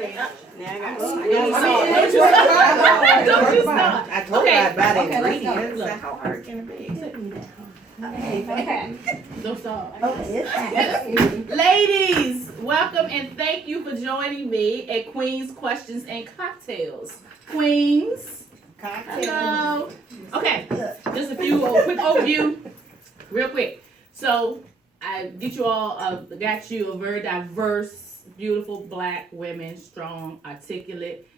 Don't you stop. I told Okay. her about Okay, let's ingredients. go. How hard can it be? Okay. Don't stop. Okay. Ladies, welcome and thank you for joining me at Queen's Questions and Cocktails. Queens. Hello. Okay, just a few quick overview, real quick. So I get you all, got you a very diverse, beautiful black women, strong, articulate,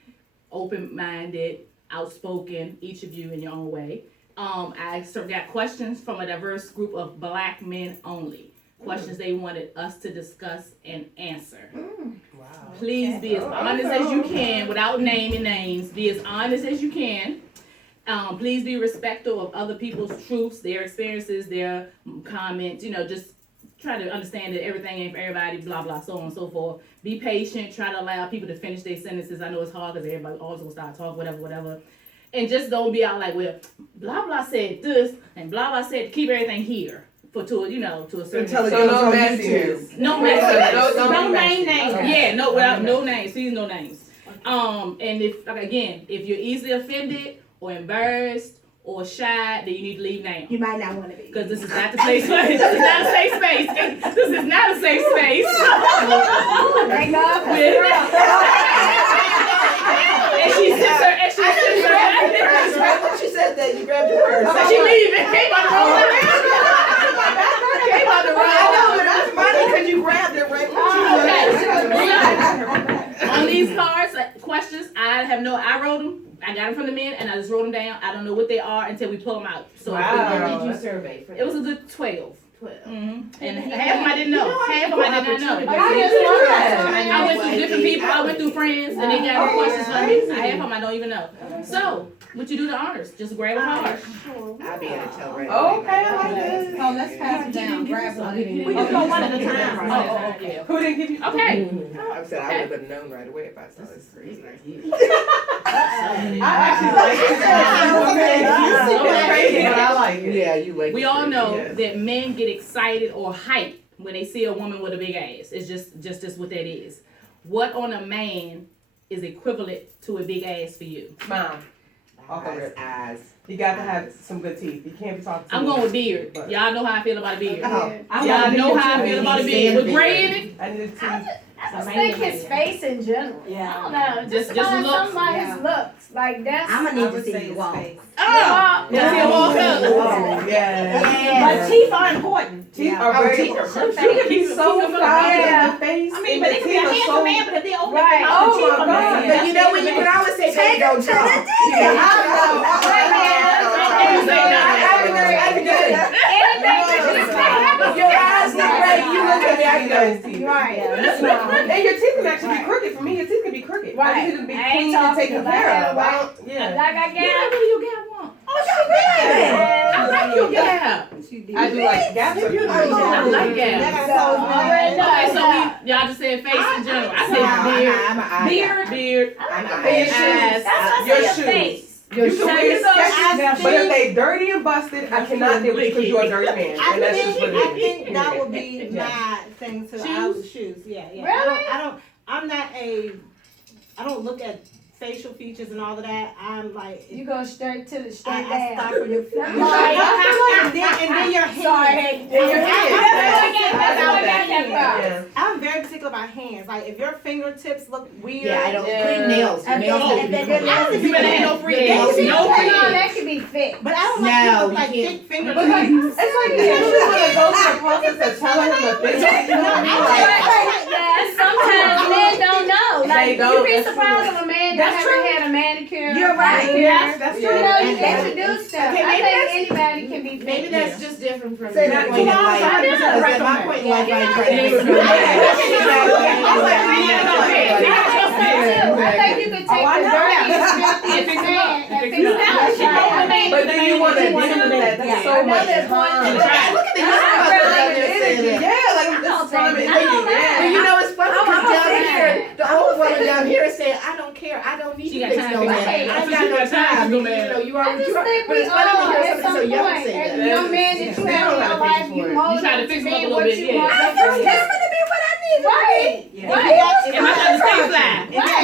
open-minded, outspoken, each of you in your own way. I got questions from a diverse group of black men only. Questions they wanted us to discuss and answer. Wow. Please be as honest as you can without naming names. Be as honest as you can. Please be respectful of other people's truths, their experiences, their comments. Just try to understand that everything ain't for everybody, blah, blah, so on and so forth. Be patient. Try to allow people to finish their sentences. I know it's hard because everybody always gonna start talking, whatever. And just don't be out like, well, blah, blah said this, and blah, blah said, keep everything here. To a certain extent. No messages. No messages. No name names. Yeah, no names. Please, no names. And if you're easily offended or embarrassed or shy, then you need to leave now. You might not want to be. Because this is not the place. This is not a safe space. This is not a safe space. Thank God. And she sits her. When she said that, you grabbed your purse. She leaving. Came out the room. I know, but that's funny because you grabbed it right when On these cards, questions, I wrote them. I got them from the men and I just wrote them down. I don't know what they are until we pull them out. So Wow. Did you survey for it was a good 12. 12. Mm-hmm. And half of them I didn't know. Half of them I did not know. I just learned that. I went through different people. I went through friends and they got questions for me. Half of them I don't even know. So, what you do the honors? Just grab a card. I'll be in a tell right Okay, I like this. Oh, let's pass it down. Grab one. We can go one at a time. Yeah. Who didn't give you? Okay. I said I would have known right away if I saw this. I actually like it. It's crazy, but I like it. Yeah, you like. We all know that men get excited or hyped when they see a woman with a big ass. It's just what that is. What on a man is equivalent to a big ass for you? Smile. Off of it. Eyes. You got to have some good teeth. You can't be talking to I'm me. going with beard. But- Y'all know how I feel about a beard. Oh, Y'all know how I feel about a beard. With gray in it, I need teeth. I just think his face in general. Yeah. I don't know. Just find looks. something about his looks. Like that's. I'm gonna need to see you walk. oh, let's see him walk up. Oh, yeah. But teeth are important. Teeth Yeah. are very teeth are important. perfect. You can be so Teeth are proud perfect. of your face. I mean, and but the it can be teeth a are handsome so. man, but if they open Right. their mouth, the Oh, teeth my are God. missing. But you know when you could always say baby don't talk. Your eyes look great. You look at me. I go. Right. And your teeth can actually be crooked. For me, your teeth can be crooked. Right. I need to be I ain't clean and talking taken about care that, of. right? Yeah. Like I Yeah, got. what do you got want? Yeah. I like your gap. I do like gaps. I like gaps. Already Okay, done. so y'all just said face in general. I said beard, eyes, That's Your your shoes. face. You can wear shoes are sketches, but if they dirty and busted, I cannot deal with you because you're a dirty man. And that's just what it is. I think that would be my thing to shoes. Yeah. Really? I don't look at facial features and all of that. I'm like, You go straight to the straight I down. start from your feet. Right. And then your Sorry, hands. then your That's how I got that part. Yeah. I'm very particular about hands. Like if your fingertips look weird. Yeah, I don't. Yeah. Clean nails. And Nails then- need to be and then- clean. You better have no free nails. Yeah. No free No, nails. that could be fixed. But I don't No, like people with you like can't. thick fingertips. But like, it's like you usually want to go through the process of telling him the thing. You know what I mean? Like, Sometimes men don't know. Like They don't, you'd be that's surprised if a man that That's haven't true. had a manicure. You're right. pedicure. that's You true. know, you And- introduce them. Okay, I maybe think anybody can be Maybe fixed. that's just different from Say your that point point in of life. life. Because at my point in life, I ain't trying to Yeah. do it. I think you could take the dirtiest, filthiest man and fix it out. But then you want to deal with that. That's so much time. Look at the Yeah, like I'm just trying to But you know it's funny because I'm down a here, fan. the old woman down here is saying, I don't care, I don't need She to got fix time no for man. that. I She got no got time time. for You man. know, you are I what just you are. think But we it's funny to all, hear at something some so young point, say and that. young man that you have in your life, you mold You try to them fix to them be a little what bit, you yeah. want I them first to tell me to be what I need to be. Right. Am I trying to stay fly? Right.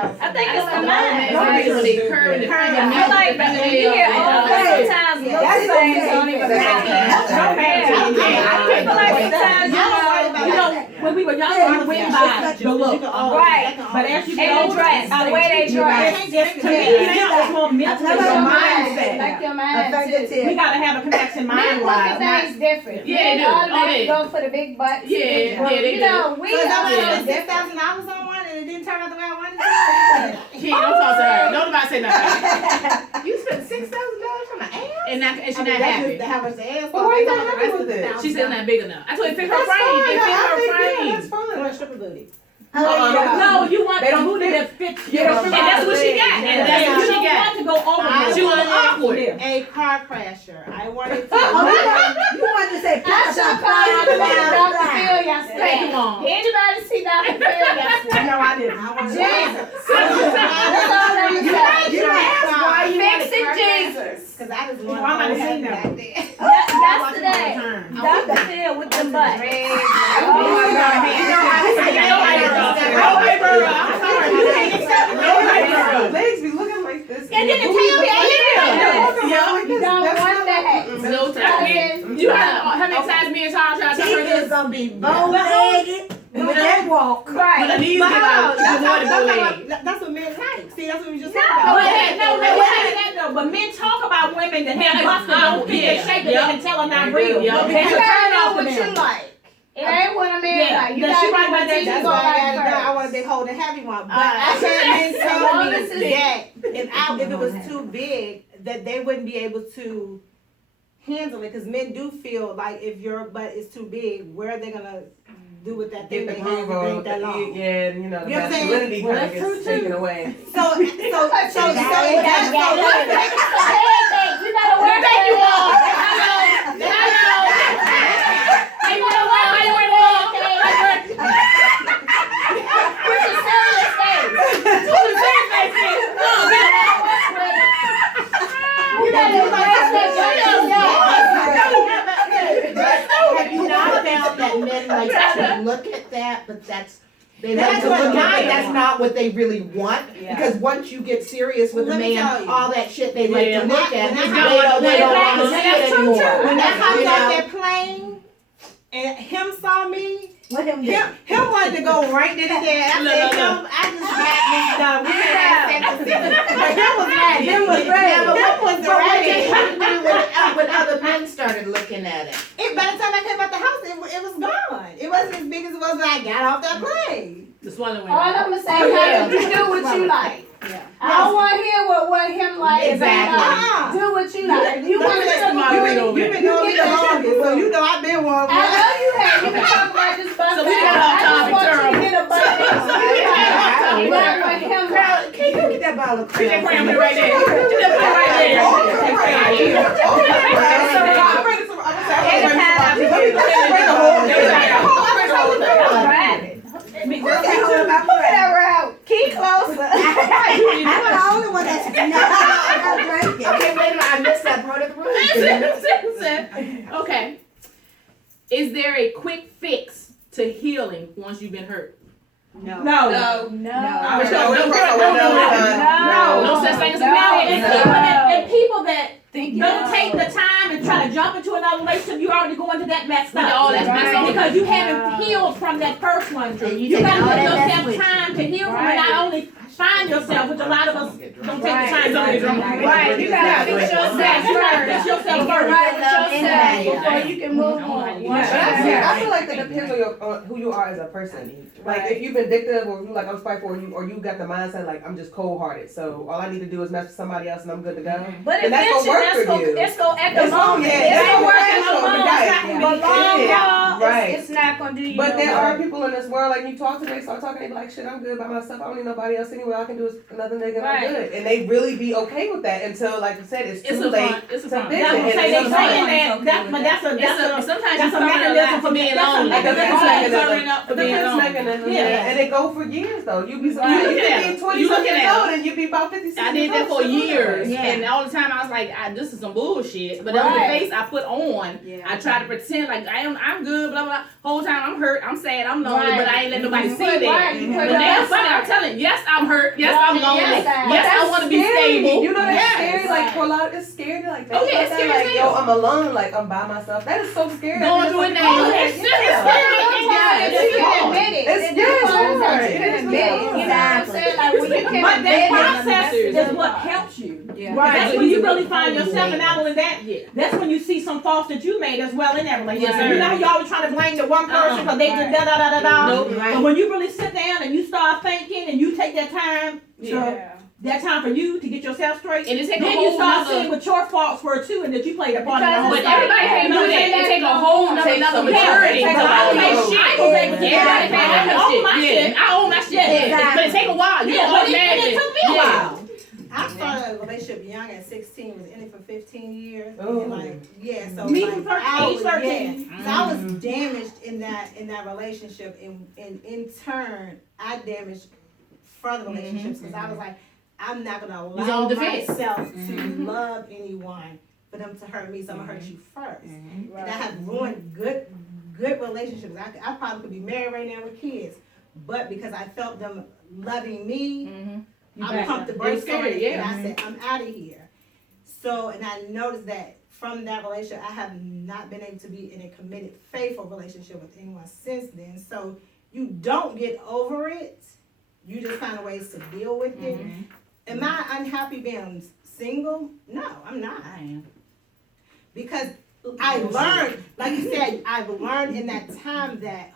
I think I it's don't the know, mind. man. Some people they curve the I feel like when you hear old people sometimes those things don't even make sense. No, Yeah. I feel like sometimes when we were younger, we went by the look. right. But as you get And the older, dress, the way they dress. to me, now it's more mental Like your your mind, mindset. like your mind too. We gotta have a connection Men look mind-wise. at things different. Yeah, Men they do. automatically Oh, go for the big butts. Yeah, big yeah, butts. they You do. know, we So is that why I are spent $6,000 on one and it didn't turn out the way I wanted it? Kid, don't talk to her. Don't nobody say nothing. You spent $6,000 on an ass? And she's I not mean, that's happy. just how much the ass But why you not cost. happy with it? She said it's not big enough. I told her it fit her That's frame. fine. It fit I her think, yeah, frame. that's fine. I want a stripper booty. No, you want They don't a booty fit. that fits Yeah, your And that's what she got. And that's You what she don't got. want to go over. She was awkward. A car crasher. I wanted to. You wanted to say, I should call you Dr. Phil yesterday. Thank you, Mom. Anybody see Dr. Phil yesterday? No, I didn't. I wanted Jesus. to. That's all I'm You saying. you asked why you wanted Fixing car Jesus. Because I just Well, I wanted might to have seen back that. then. Yesterday, Dr. Phil with the butt. Oh my God. Legs be looking like this. And then the tail be Yeah. don't want that. No time. You heard how many times me and Charles tried to tell her is this? gonna be bow-legged with that walk. When Right. the knees get out, you avoid the leg. That's what men like. See, that's what we just No. talked But about. that though. But men talk about women that have butts that don't fit their shape that they can tell are not real. Yeah. But You it's a gotta turn know off to what you them. like. It ain't what a man Yeah. like. You Does gotta she know like what that? you That's go why I like got it done. I first. wanted to hold a heavy one. But I had men as tell long me as it's- that if it was too big, that they wouldn't be able to handle it. Because men do feel like if your butt is too big, where are they gonna do with that thing Get they the have groove if it on. ain't that long? Yeah, and you know, the You know what I'm saying? masculinity Well, kind of that's true, gets too. taken away. So You gotta work Thank you that. all. Hello. Hey, what a while. Hey, what a while. Put your serious face. You gotta embrace that. Have you not found that men like to look at that, but they like That's to what look at mine it, that's want. not what they really want. Yeah. Because once you get serious with Well, a let me tell man, you. all that shit they like Yeah. to look at, When they I- don't want to see That's it true, anymore. too. When I hopped You off know? that plane and him saw me, Let him do. him wanted to go right to the there. I said, him, I just got this done. We can't have sex with him. But him was ready. Him was ready. Yeah, but him was But what ready. did you do when other men started looking at it? By the time I came out the house, it was gone. It wasn't as big as it was when I got off that plane. The swallow went All out. I'm gonna say is you do what you like. I don't want to hear what him like. Exactly. Do what you like. If you want to That's my do way it. over You've been knowing me the longest, so you know I've been one. I know you have. You been talking about this bus. So we got off I topic, just want you to Turl. get a bus. You gotta want him like. Can you get that bottle of Put that cream? crayon right there. Put that crayon right Keep closer. I'm the only one that's not drinking. Okay, wait a minute, I missed that part of the room. Okay. Is there a quick fix to healing once you've been hurt? No. No. No such thing as a And people that Think you don't know. take the time and try to jump into another relationship, you already go into that messed up. Oh, that's messed up. Because you haven't healed from that first one. And You take gotta all give that mess yourself with you. time to heal from it, not only find yourself, which a lot of us don't take the time to get drunk. Right, you gotta fix yourself You gotta fix first. yourself Get first. right with yourself before you can move on. I feel like that depends on who you are as a person. Like if you're vindictive or you like I'm spiteful or you got the mindset like I'm just cold hearted. So all I need to do is mess with somebody else and I'm good to go. But And that's gonna work eventually, for you. it's gonna at the It's gonna- moment. yeah, It's that's gonna work gonna in the work. moment. Right. But long haul, Right. it's not gonna do you But no there are good. people in this world, like you talk to, they start talking, they be like, shit, I'm good by myself. I don't need nobody else anyway. All I can do is another nigga and Right. I'm good. And they really be okay with that until, like you said, it's It's too a late. front. It's a to front. fix That's it. what I'm And saying. They it's saying fine. that, but that's a Sometimes that's you a cover it mechanism up for being that's a lonely. Like a mechanism. defense mechanism. Covering up for The being defense lonely. mechanism, Yeah. and it go for years though. You be Right. you You can looking be 20 at something it. years old and you be about 50. I did that for years, Yeah. and all the time I was like, "This is some bullshit." But that was the Right. face I put on. Yeah. I tried to pretend like I'm good, blah blah. whole time I'm hurt, I'm sad, I'm lonely, Right. but I ain't let nobody You see put- that. right, you put But it now outside. Sunday, I'm telling you, yes, I'm hurt, yes, I'm Right, lonely, yes, yes, I want to be stable. You know that's Yes. scary. Like for a lot of it's scary. Like Oh, yeah, think it's about scary that, as like hell. yo, I'm alone. Like I'm by myself. That is so scary. Going through it now. It's You can admit it. It's The difference hard. is that you It can is admit it. You know what I'm Exactly. saying? Like when you can But admit that it. process Sisters. is what helps you. Yeah. Right. That's when you really find Yeah. yourself, and not only that, that's when you see some faults that you made as well in that relationship. Yes, You know sir. how you always trying to blame the one person because they did da da da da da. Nope. But when you really sit down and you start thinking and you take that time that time for you to get yourself straight, And it take a then you whole start nother. seeing what your faults were too, and that you played a part in the Because whole But it's thing. everybody can't do that. It take a whole nother Take some maturity. Yeah, Because I own my shit. I was able to do Everybody that. can't I own my own shit. I own my shit. Yeah, But it take a while. You Yeah, don't but it automatically. took me a while. I started a relationship young at 16, was in it for 15 years. Oh. And like, yeah, so Me like, from 13, I was, 13. yeah. So I was damaged in that relationship, and in turn, I damaged further relationships because I was like, I'm not gonna He's allow on defense. myself to love anyone for them to hurt me, so I'm gonna hurt you first. And I have ruined good relationships. I probably could be married right now with kids, but because I felt them loving me, I'm pumped the brakes on it, and I said, I'm out of here. So, and I noticed that from that relationship, I have not been able to be in a committed, faithful relationship with anyone since then. So, you don't get over it. You just find ways to deal with it. Am I unhappy being single? No, I'm not. I am. Because I learned, like you said, I've learned in that time that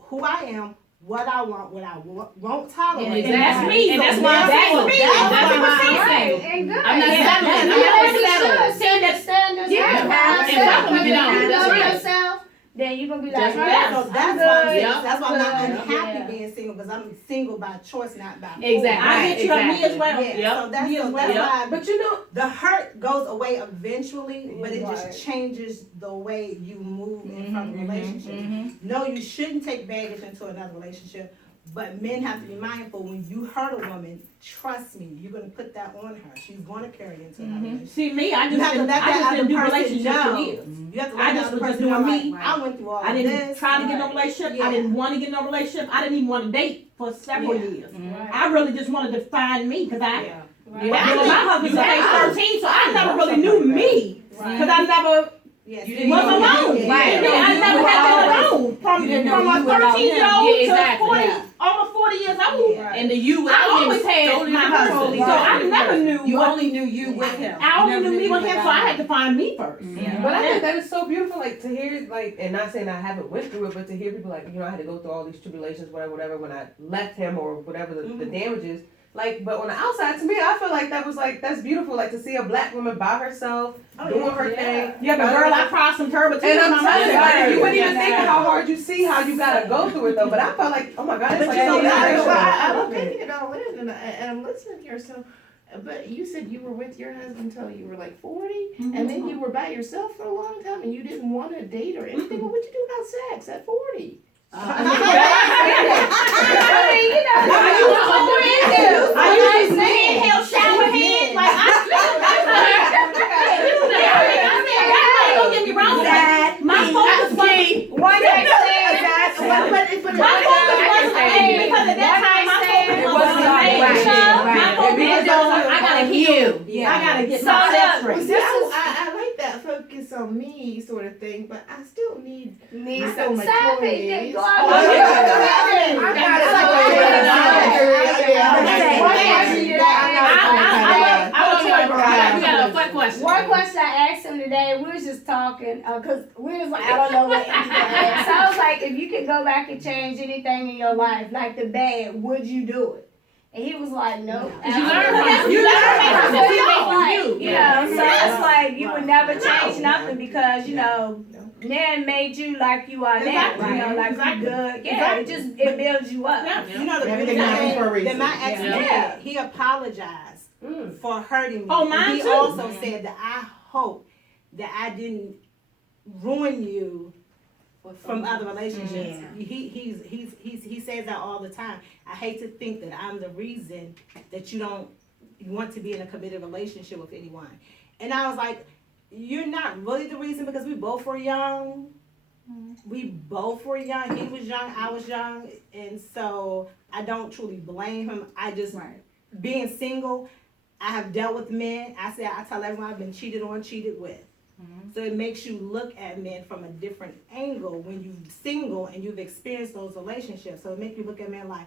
who I am, what I want, what I won't tolerate. Exactly. And that's me. And that's So why I'm that's single. me. That's That's why I'm Right, single. and good. I'm not Yeah, settling. that's- I'm That's not what settling. you should. Set the standards. Yeah. That's why And I fuck 'em if you said, don't. you That's know right. yourself, then you gonna be That's like, right. yes, So I'm that's good. why Yeah. that's why I'm not Good. unhappy Yeah. being single, because I'm single by choice, not by force. Exactly. I get you on me as well. Yeah, Yep. so that's, Me as so well. that's Yep. why But you know, the hurt goes away eventually, but it Right. just changes the way you move in front of the relationship. No, you shouldn't take baggage into another relationship, but men have to be mindful when you hurt a woman, trust me, you're gonna put that on her. She's gonna carry it into another relationship. See me, I You have just to didn't, let I that just other didn't do person relationships for know. years. You have to I let just that was other just person know, doing me. like, I went through all I didn't this. try to get no relationship. Yeah. I didn't want to get no relationship. I didn't even want to date for several Yeah. years. I really just wanted to find me because I, Yeah. Right. you know, my husband's You age have. 13, so I never really knew me because I never Yes. You was didn't know alone. you- Right. Yeah, I never had been alone from You didn't know a you without 13-year-old him. Yeah, to exactly. 40, Yeah. almost 40 years old. Yeah. And the you I always had totally my different husband, person. so I never knew You what. only knew you with him. I You only never knew me with him, so I without had to find me first. But I think that is so beautiful, like to hear, like, and not saying I haven't went through it, but to hear people like, you know, I had to go through all these tribulations, whatever, when I left him or whatever the damage is. Like, but on the outside, to me, I feel like that was like, that's beautiful, like to see a black woman by herself, doing her thing. Yeah, but girl, I cried some terrible tears. And I'm my telling you, mother. like, you wouldn't even Yeah. think of how hard you see how you gotta go through it though. But I felt like, oh my God, it's But like you know, so now natural. I'm thinking it all in, and I'm listening here. So, but you said you were with your husband until you were like 40, and then you were by yourself for a long time, and you didn't want to date or anything. Well, what'd you do about sex at 40? I mean, you know, I used to inhale shower head, like don't get me wrong, That my focus was one night stand. my focus was because at that time my focus was on the Right, main show. right. My focus was on I gotta heal. Yeah. I gotta get So my sex look, straight. See, I like that focus on me sort of thing, but I still need Some my side 20s. piece. Go Oh, out yeah. I We got a fun question. One question I asked him today, we was just talking, cause we was like, I don't know what anything is. So I was like, if you could go back and change anything in your life, like the bad, would you do it? And he was like, no. You learn from you. You know, so it's like you would never change nothing because, you know, man made you like you are now. Exactly. You know, like you good. Yeah, it builds you up. You know the Everything beautiful happens for a thing reason. that my ex Yeah. did, he apologized for hurting me. Oh, And mine he too. also said that I hope that I didn't ruin you from other relationships. He says that all the time. I hate to think that I'm the reason that you want to be in a committed relationship with anyone. And I was like, you're not really the reason because we both were young. we both were young. He was young, I was young, and so I don't truly blame him. I just being single, I have dealt with men. I tell everyone I've been cheated on, cheated with. So it makes you look at men from a different angle when you're single and you've experienced those relationships. So it makes you look at men like,